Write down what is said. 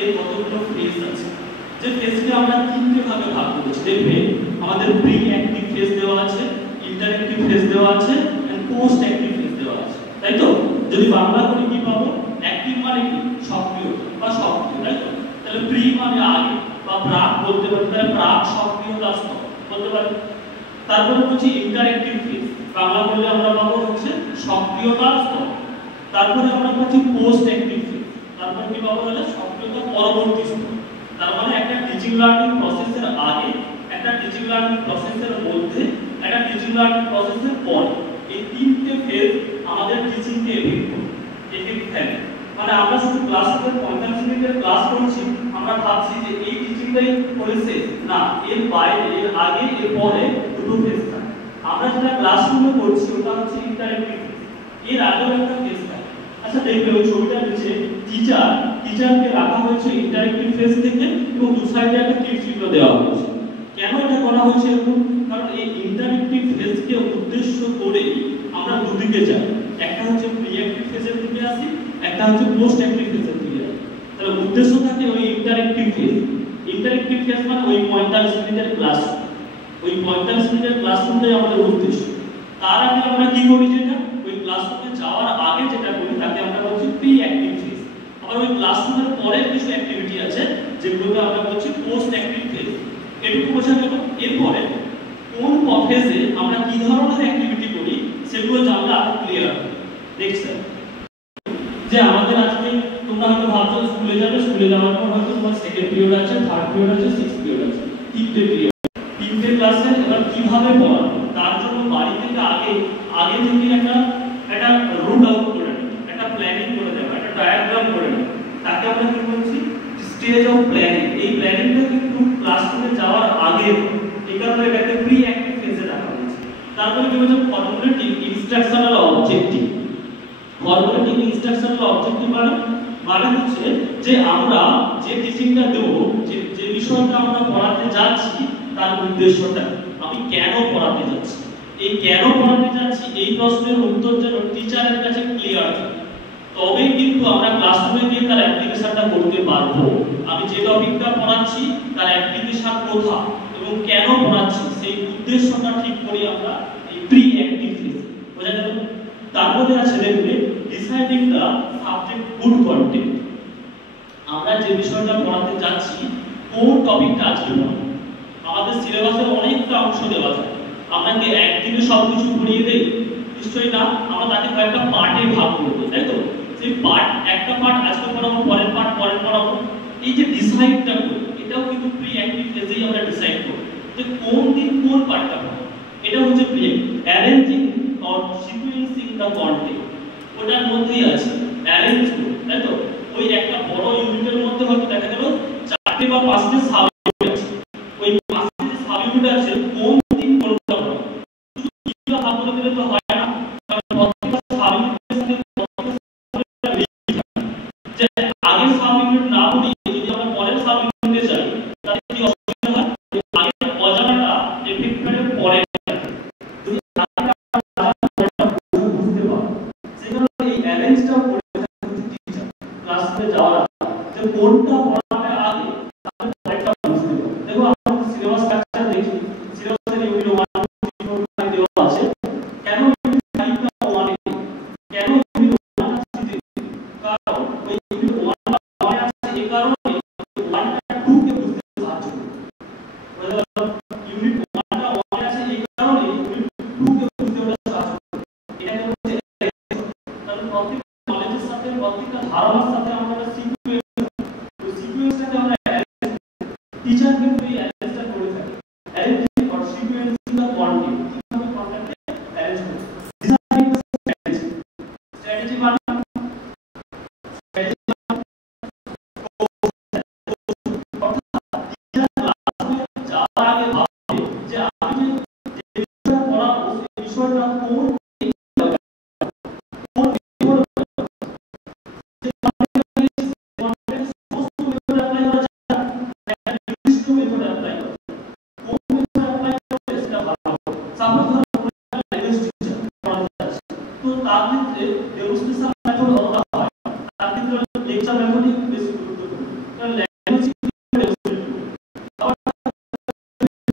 এর কতগুলো ফেজ আছে, যে ফেজকে আমরা তিনটে ভাগে ভাগ করেছি। দেখবে আমাদের প্রি অ্যাক্টিভ ফেজ দেওয়া আছে, ইন্টারঅ্যাক্টিভ ফেজ দেওয়া আছে, এন্ড পোস্ট অ্যাক্টিভ ফেজ দেওয়া আছে, তাই তো? যদি বাংলা করি কি পাবো? অ্যাক্টিভ মানে কি? সক্রিয় বা সক্রিয়, তাই তো? তাহলে প্রি মানে আগে বা প্রাক বলতে পারি, তাহলে প্রাক সক্রিয়তা স্তর বলতে পারি। তারপরে হচ্ছে ইন্টারঅ্যাক্টিভ ফেজ, বাংলা বললে আমরা পাবো হচ্ছে সক্রিয়তা স্তর। তারপরে আমরা পাচ্ছি পোস্ট অ্যাক্টিভ ফেজ, তারপরে কি পাবো? তাহলে সক্রিয়তা পরবর্তী স্তর। তার মানে একটা টিচিং লার্নিং প্রসেসের আগে, একটা টিচিং লার্নিং প্রসেসের মধ্যে, একটা টিচিং লার্নিং প্রসেসের পরে, এই তিনটে ফেজ আমাদের টিচিং কে এফেক্ট ফেলে। মানে আমরা শুধু ক্লাসে 45 মিনিটের ক্লাস করছি, আমরা ভাবছি যে এই টিচিংটাই করে শেষ না, এর বাইরে, এর আগে, এর পরে দুটো ফেজ থাকে। আমরা যেটা ক্লাসরুমে করছি ওটা হচ্ছে ইন্টারঅ্যাক্টিভ ফেজ, এর আগেও একটা ফেজ থাকে। আচ্ছা দেখবে ওই ছবিটার নিচে টিচারকে রাখা হয়েছে ইন্টারঅ্যাক্টিভ ফেজ থেকে এবং দু সাইডে একটা তীর চিহ্ন দেওয়া হয়েছে। কেন এটা করা হয়েছে এরকম? কারণ এই ইন্টারঅ্যাক্টিভ ফেজকে উদ্দেশ্য করে আমরা দুদিকে যাই, একটা হচ্ছে প্রি অ্যাক্টিভ ফেজের দিকে আসি, একটা হচ্ছে পোস্ট অ্যাক্টিভ ফেজের দিকে আসি। তাহলে উদ্দেশ্য থাকে ওই ইন্টারঅ্যাক্টিভ ফেজ। ইন্টারঅ্যাক্টিভ ফেজ মানে ওই 45 মিনিটের ক্লাস, ওই 45 মিনিটের ক্লাসরুমটাই আমাদের উদ্দেশ্য। তার আগে আমরা কি করি? যেটা ওই ক্লাসরুমে যাওয়ার আগে যেটা করি তাকে আমরা বলছি প্রি অ্যাক্টিভ ফেজ। আবার ওই ক্লাসরুমের পরে কিছু অ্যাক্টিভিটি আছে যেগুলোকে আমরা বলছি পোস্ট অ্যাক্টিভ ফেজ। এটুকু বোঝা গেল। এরপরে কোন ফেজে আমরা কি ধরনের অ্যাক্টিভিটি করি সেগুলো জানলে আরো ক্লিয়ার হবে। দেখছেন যে আমাদের আজকে তোমরা হয়তো ভাবছো স্কুলে যাবে, স্কুলে যাওয়ার পর হয়তো তোমার সেকেন্ড পিরিয়ড আছে, থার্ড পিরিয়ড আছে, সিক্সথ পিরিয়ড আছে, তিনটে পিরিয়ড, তিনটে ক্লাসে এবার কিভাবে পড়াবো তার জন্য বাড়ি থেকে আগে থেকে একটা রুট আউট করে নেব, একটা প্ল্যানিং করে দেব, একটা ডায়াগ্রাম করে নেব। তাকে আমরা কি বলছি? Stage of planning. এই প্ল্যানিংটা কিন্তু ক্লাসরুমে যাওয়ার আগে, এই কারণে এটাকে প্রি অ্যাক্টিভ ফেজে রাখা হয়েছে। তারপরে কি হচ্ছে? ফর্মুলেটিভ ইনস্ট্রাকশনাল অবজেক্টিভ। ফর্মুলেটিভ ইনস্ট্রাকশনাল অবজেক্টিভ মানে হচ্ছে যে আমরা যে টিচিংটা দেব, যে বিষয়টা আমরা পড়াতে যাচ্ছি তার উদ্দেশ্যটা, আমি কেন পড়াতে যাচ্ছি, এই কেন পড়াতে যাচ্ছি এই প্রশ্নের উত্তর যেন টিচারের কাছে ক্লিয়ার থাকে, তবেই কিন্তু আমরা ক্লাসরুমে গিয়ে তার অ্যাপ্লিকেশনটা করতে পারবো। আমি যে টপিকটা পড়াচ্ছি তার অ্যাপ্লিকেশন কোথায় এবং কেন পড়াচ্ছি সেই উদ্দেশ্যটা ঠিক করি আমরা এই প্রি অ্যাক্টিভ ফেজ। বোঝা গেল? তারপরে আছে দেখবে deciding the subject good content. আমরা যে বিষয়টা পড়াতে যাচ্ছি কোন টপিকটা আজকে পড়াবো। আমাদের সিলেবাসে অনেকটা অংশ দেওয়া থাকে, আমরা কি একদিনে সবকিছু পড়িয়ে দেই? নিশ্চয়ই না। আমরা তাকে কয়েকটা পার্টে ভাগ করব, তাই তো? সেই পার্ট, একটা পার্ট আজকে পড়াবো, পরের পার্ট পরে পড়াবো। এই যে ডিসাইডটা করি, এটাও কিন্তু প্রি অ্যাক্টিভ ফেজেই আমরা ডিসাইড করি যে কোন দিন কোন পার্টটা পড়াবো। এটা হচ্ছে pre arranging or sequencing the content. ওটার মধ্যেই আছে অ্যারেঞ্জ করো, তাই তো? ওই একটা বড় ইউনিটের মধ্যে হয়তো দেখা গেল 4টে বা 5টে সাব ইউনিট আছে, ওই 5টে সাব ইউনিট আছে কোন দিন কোনটা পড়াবো। শুধু কিছুটা ভাগ করে দিলে তো হয় না, কারণ প্রত্যেকটা সাব ইউনিটের সাথে প্রত্যেকটা যে আগের সাব ইউনিট না পড়ি যদি আমরা পরের সাব ইউনিটে যাই তাহলে কি অসুবিধা হয়? আগের অজানাটা এফেক্ট করে পরে যদি বুঝতে পারো সেখানে এই অ্যারেঞ্জটা করে টিচার ক্লাসে যাওয়ার যে কোনটা পড়াবে আগে তাহলে পরেরটা বুঝতে পারো। দেখো আমরা সিলেবাস স্ট্রাকচার দেখি, সিলেবাসের ইউনিট 1 2 3 4 5 দেওয়া আছে। কেন ইউনিট 5টা 1 এ, কেন ইউনিট 1 আছে? কারণ ওই ইউনিট 1টা 1 আছে এই কারণে 1টা 2 কে বুঝতে সাহায্য করে। ইউনিট 1টা 1 আছে এই কারণে ইউনিট 2 কে বুঝতে সাহায্য করে। এটাকে বলছে কারণ প্রত্যেক নলেজের সাথে প্রত্যেকটা ধারণার সাথে আমরা সিকোয়েন্সটাকে আমরা টিচার কিন্তু এই অ্যারেঞ্জটা করে থাকে। Arranging or sequencing the content, কিভাবে কন্টেন্টকে অ্যারেঞ্জ করব। Designing the strategy. স্ট্র্যাটেজি মানে যাওয়ার আগে ভাববে যে আমি যে বিষয়টা পড়াবো সেই বিষয়টা কোন